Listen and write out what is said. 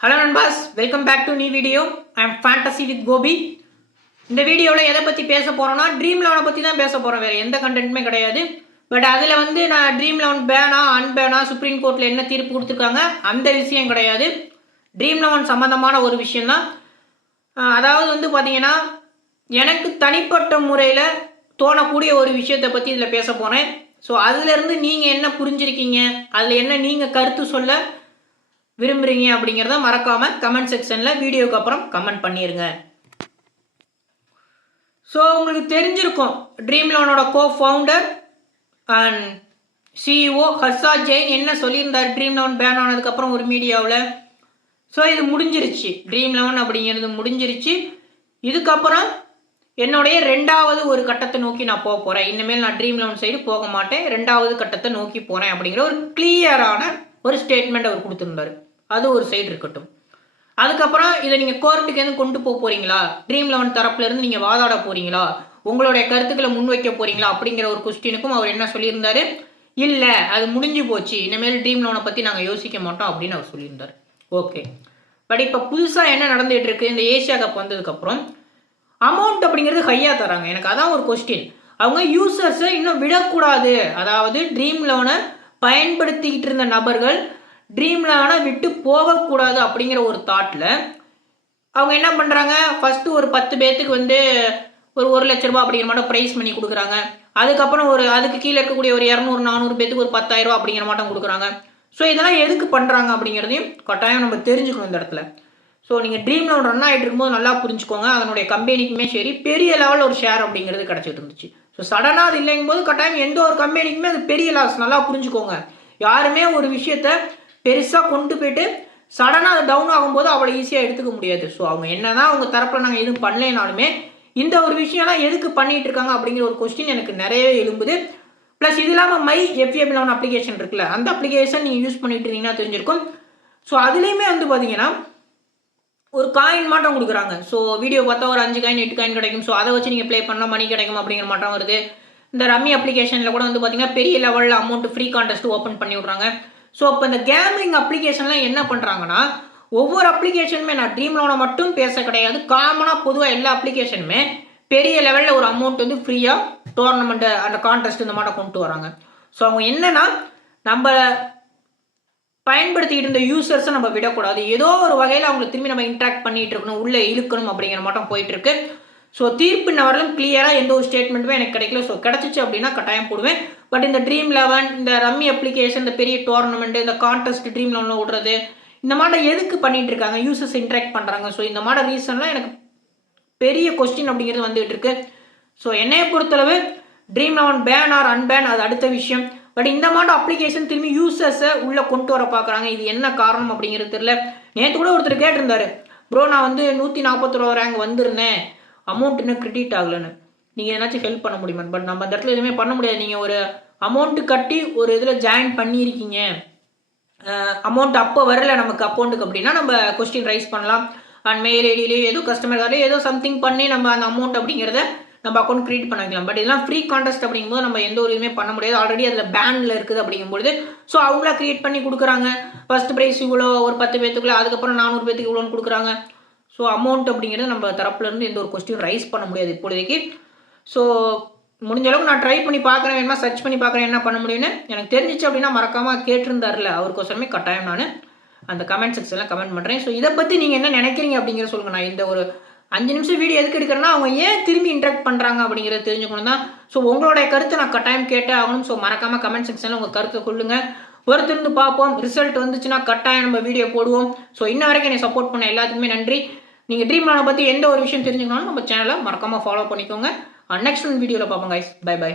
Hello நண்பாஸ் welcome back to நீ video I am fantasy with Gopi இந்த வீடியோவில் எதை பற்றி பேச போகிறோன்னா ட்ரீம் லெவனை பற்றி தான் பேச போகிறோம் வேறு எந்த கண்டென்ட்டுமே கிடையாது. பட் அதில் வந்து நான் ட்ரீம் லெவன் பேனா அன்பேனா சுப்ரீம் கோர்ட்டில் என்ன தீர்ப்பு கொடுத்துருக்காங்க அந்த விஷயம் கிடையாது. ட்ரீம் லெவன் சம்மந்தமான ஒரு விஷயந்தான் அதாவது வந்து பார்த்தீங்கன்னா எனக்கு தனிப்பட்ட முறையில் தோணக்கூடிய ஒரு விஷயத்தை பற்றி இதில் பேச போகிறேன் ஸோ அதுலேருந்து நீங்கள் என்ன புரிஞ்சிருக்கீங்க? அதில் என்ன நீங்கள் கருத்து சொல்ல விரும்புகிறீங்க அப்படிங்கிறத மறக்காமல் கமெண்ட் செக்ஷனில் வீடியோக்கு அப்புறம் கமெண்ட் பண்ணிடுங்க ஸோ உங்களுக்கு தெரிஞ்சிருக்கும் dream லோனோட co founder and CEO Harsha Jain என்ன சொல்லியிருந்தார் ட்ரீம் லோன் பேன் ஆனதுக்கப்புறம் ஒரு மீடியாவில்? ஸோ இது முடிஞ்சிருச்சு. ட்ரீம் லெவன் அப்படிங்கிறது முடிஞ்சிருச்சு. இதுக்கப்புறம் என்னுடைய ரெண்டாவது ஒரு கட்டத்தை நோக்கி நான் போக போகிறேன் இனிமேல் நான் ட்ரீம் லெவன் சைடு போக மாட்டேன். ரெண்டாவது கட்டத்தை நோக்கி போகிறேன் அப்படிங்கிற ஒரு கிளியரான ஒரு ஸ்டேட்மெண்ட் அவர் கொடுத்துருந்தாரு. அது ஒரு சைடு இருக்கட்டும். அதுக்கப்புறம் இதை நீங்கள் கோர்ட்டுக்கு எதுவும் கொண்டு போக போகிறீங்களா ட்ரீம் லெவன் தரப்புலேருந்து நீங்கள் வாதாட போகிறீங்களா உங்களுடைய கருத்துக்களை முன்வைக்க போகிறீங்களா அப்படிங்கிற ஒரு கொஸ்டினுக்கும் அவர் என்ன சொல்லியிருந்தாரு? இல்லை அது முடிஞ்சு போச்சு. இனிமேல் ட்ரீம் லோனை பற்றி நாங்கள் யோசிக்க மாட்டோம் அப்படின்னு அவர் சொல்லியிருந்தார். ஓகே பட் இப்போ புதுசாக என்ன நடந்துகிட்டு இருக்கு? இந்த ஏசியா கப் வந்ததுக்கப்புறம் அமௌண்ட் அப்படிங்கிறது ஹையாக தராங்க. எனக்கு அதான் ஒரு கொஸ்டின் அவங்க யூசர்ஸை இன்னும் விடக்கூடாது. அதாவது ட்ரீம் லோனை பயன்படுத்திக்கிட்டு இருந்த நபர்கள் ட்ரீமில் ஆனால் விட்டு போகக்கூடாது அப்படிங்கிற ஒரு தாட்டில் அவங்க என்ன பண்ணுறாங்க ஃபஸ்ட்டு ஒரு பத்து பேர்த்துக்கு வந்து ஒரு ஒரு லட்ச ரூபா அப்படிங்கிற மாட்டம் ப்ரைஸ் பண்ணி கொடுக்குறாங்க. அதுக்கப்புறம் ஒரு அதுக்கு கீழே இருக்கக்கூடிய ஒரு இரநூறு நானூறு பேத்துக்கு ஒரு பத்தாயிரம் ரூபா அப்படிங்கிற மாட்டம் கொடுக்குறாங்க. ஸோ இதெல்லாம் எதுக்கு பண்ணுறாங்க அப்படிங்கிறதையும் கட்டாயம் நம்ம தெரிஞ்சுக்கணும் இந்த இடத்துல. ஸோ நீங்கள் ட்ரீம் லோன் ரன் ஆகிட்டு இருக்கும்போது நல்லா புரிஞ்சுக்கோங்க. அதனுடைய கம்பெனிக்குமே சரி பெரிய லெவலில் ஒரு ஷேர் அப்படிங்கிறது கிடச்சிட்டு இருந்துச்சு. ஸோ சடனாக அது இல்லைங்கும் போது கட்டாயம் எந்த ஒரு கம்பெனிக்குமே அது பெரிய லாஸ் நல்லா புரிஞ்சுக்கோங்க. யாருமே ஒரு விஷயத்த பெருசாக கொண்டு போயிட்டு சடனாக அது டவுன் ஆகும்போது அவ்வளோ ஈஸியாக எடுத்துக்க முடியாது. ஸோ அவங்க என்ன தான் அவங்க தரப்பில் நாங்கள் எதுவும் பண்ணலைனாலுமே இந்த ஒரு விஷயம்லாம் எதுக்கு பண்ணிட்டு இருக்காங்க அப்படிங்கிற ஒரு கொஸ்டின் எனக்கு நிறையவே எழும்புது. ப்ளஸ் இது இல்லாமல் மை எஃப்ஏபி லோன் அப்ளிகேஷன் இருக்குல்ல அந்த அப்ளிகேஷன் நீங்கள் யூஸ் பண்ணிட்டு இருந்தீங்கன்னா தெரிஞ்சிருக்கும். ஸோ அதுலேயுமே வந்து பார்த்தீங்கன்னா ஒரு காயின் மாட்டம் கொடுக்குறாங்க. ஸோ வீடியோ பார்த்தா ஒரு அஞ்சு காயின் எட்டு காயின் கிடைக்கும். ஸோ அதை வச்சு நீங்கள் ப்ளே பண்ணால் மணி கிடைக்கும் அப்படிங்கிற மாட்டம் வருது. இந்த ரம்மி அப்ளிகேஷனில் கூட வந்து பார்த்தீங்கன்னா பெரிய லெவலில் அமௌண்ட் ஃப்ரீ கான்டெஸ்ட் ஓப்பன் பண்ணி விட்றாங்க. ஸோ இப்போ இந்த கேமிங் அப்ளிகேஷன்லாம் என்ன பண்ணுறாங்கன்னா ஒவ்வொரு அப்ளிகேஷனுமே நான் ட்ரீம் லோனை மட்டும் பேச கிடையாது. காமனாக பொதுவாக எல்லா அப்ளிகேஷனுமே பெரிய லெவலில் ஒரு அமௌண்ட் வந்து ஃப்ரீயாக டோர்னமெண்ட்டு அந்த கான்டெஸ்ட் இந்த மாதிரி கொண்டு வராங்க. ஸோ அவங்க என்னன்னா நம்ம பயன்படுத்திக்கிட்டு இருந்த யூசர்ஸை நம்ம விடக்கூடாது. ஏதோ ஒரு வகையில் அவங்களை திரும்பி நம்ம இன்ட்ராக்ட் பண்ணிட்டு இருக்கணும் உள்ளே இழுக்கணும் அப்படிங்கிற மட்டும் போயிட்டு இருக்கு. ஸோ தீர்ப்பு வரலும் கிளியராக எந்த ஒரு ஸ்டேட்மெண்ட்டுமே எனக்கு கிடைக்கல. ஸோ கிடச்சிச்சு அப்படின்னா கட்டாயம் போடுவேன். பட் இந்த ட்ரீம் லெவன் இந்த ரம்மி அப்ளிகேஷன் இந்த பெரிய டோர்னமெண்ட் இந்த கான்டெஸ்ட் ட்ரீம் லெவனில் விடுறது இந்த மாதிரி எதுக்கு பண்ணிட்டு இருக்காங்க? யூசர்ஸ் இன்ட்ராக்ட் பண்ணுறாங்க ஸோ இந்த மாதிரி ரீசன்லாம் எனக்கு பெரிய கொஸ்டின் அப்படிங்கிறது வந்துகிட்டு இருக்கு. ஸோ என்னையை பொறுத்தளவு dream eleven ban or unban அது அடுத்த விஷயம். பட் இந்த மாதிரி அப்ளிகேஷன் திரும்பி யூசர்ஸை உள்ளே கொண்டு வர பார்க்குறாங்க இது என்ன காரணம் அப்படிங்கிறது தெரியல. நேற்று கூட ஒருத்தர் கேட்டிருந்தாரு. ப்ரோ நான் வந்து நூற்றி நாற்பத்தொரு ரேங்க் வந்திருந்தேன். அமௌண்ட் இன்னும் கிரெடிட் ஆகலைன்னு. நீங்கள் எதனாச்சும் ஹெல்ப் பண்ண முடியுமா? பட் நம்ம அந்த இடத்துல எதுவுமே பண்ண முடியாது. நீங்கள் ஒரு அமௌண்ட்டு கட்டி ஒரு இதில் ஜாயின் பண்ணியிருக்கீங்க. அமௌண்ட் அப்போ வரல நமக்கு அக்கௌண்ட்டுக்கு அப்படின்னா நம்ம கொஸ்டின் ரைஸ் பண்ணலாம். அண்ட் மெயில் ஐடியிலேயோ ஏதோ கஸ்டமர் கார்டில் ஏதோ சம்திங் பண்ணி நம்ம அந்த அமௌண்ட் அப்படிங்கிறத நம்ம அக்கௌண்ட் கிரியேட் பண்ண வைக்கலாம். பட் இதெல்லாம் ஃப்ரீ கான்டெஸ்ட் அப்படிங்கும்போது நம்ம எந்த ஒரு இதுவுமே பண்ண முடியாது. ஆல்ரெடி அதில் பேனில் இருக்குது அப்படிங்கும்போது ஸோ அவங்களா கிரியேட் பண்ணி கொடுக்குறாங்க. ஃபர்ஸ்ட் ப்ரைஸ் இவ்வளோ ஒரு பத்து பேத்துக்குள்ள அதுக்கப்புறம் நானூறு பேத்துக்கு இவ்வளோன்னு கொடுக்குறாங்க. ஸோ அமௌண்ட் அப்படிங்கிறது நம்ம தரப்புலேருந்து எந்த ஒரு கொஸ்டின் ரைஸ் பண்ண முடியாது இப்பொழுதைக்கு. ஸோ முடிஞ்ச அளவுக்கு நான் ட்ரை பண்ணி பார்க்குறேன். வேணுமா சர்ச் பண்ணி பார்க்குறேன். என்ன பண்ண முடியும்னு எனக்கு தெரிஞ்சிச்சு அப்படின்னா மறக்காமல் கேட்டிருந்தார்ல அவருக்கோசரமே கட்டாயம் நான். அந்த கமெண்ட் செக்ஷனில் கமெண்ட் பண்ணுறேன் ஸோ இதை பற்றி நீங்கள் என்ன நினைக்கிறீங்க அப்படிங்கிற சொல்லுங்கள் நான் இந்த ஒரு அஞ்சு நிமிஷம் வீடியோ எதுக்கு எடுக்கிறேன்னா அவங்க ஏன் திரும்பி இன்ட்ராக்ட் பண்ணுறாங்க அப்படிங்கிறத தெரிஞ்சுக்கணும் தான். ஸோ உங்களுடைய கருத்தை நான் கட்டாயம் கேட்டே ஆகணும். ஸோ மறக்காமல் கமெண்ட் செக்ஷனில் உங்கள் கருத்தை கொள்ளுங்க. ஒருத்தருந்து பார்ப்போம். ரிசல்ட் வந்துச்சுன்னா கட்டாயம் நம்ம வீடியோ போடுவோம். ஸோ இன்ன வரைக்கும் என்னை சப்போர்ட் பண்ண எல்லாத்துக்குமே நன்றி. நீங்கள் ட்ரீம் லானை பற்றி எந்த ஒரு விஷயம் தெரிஞ்சுக்கணும் நம்ம சேனலை மறக்காமல் ஃபாலோ பண்ணிக்கோங்க. நெக்ஸ்ட் வீடியோவில் பார்ப்போம் கைஸ் பை பை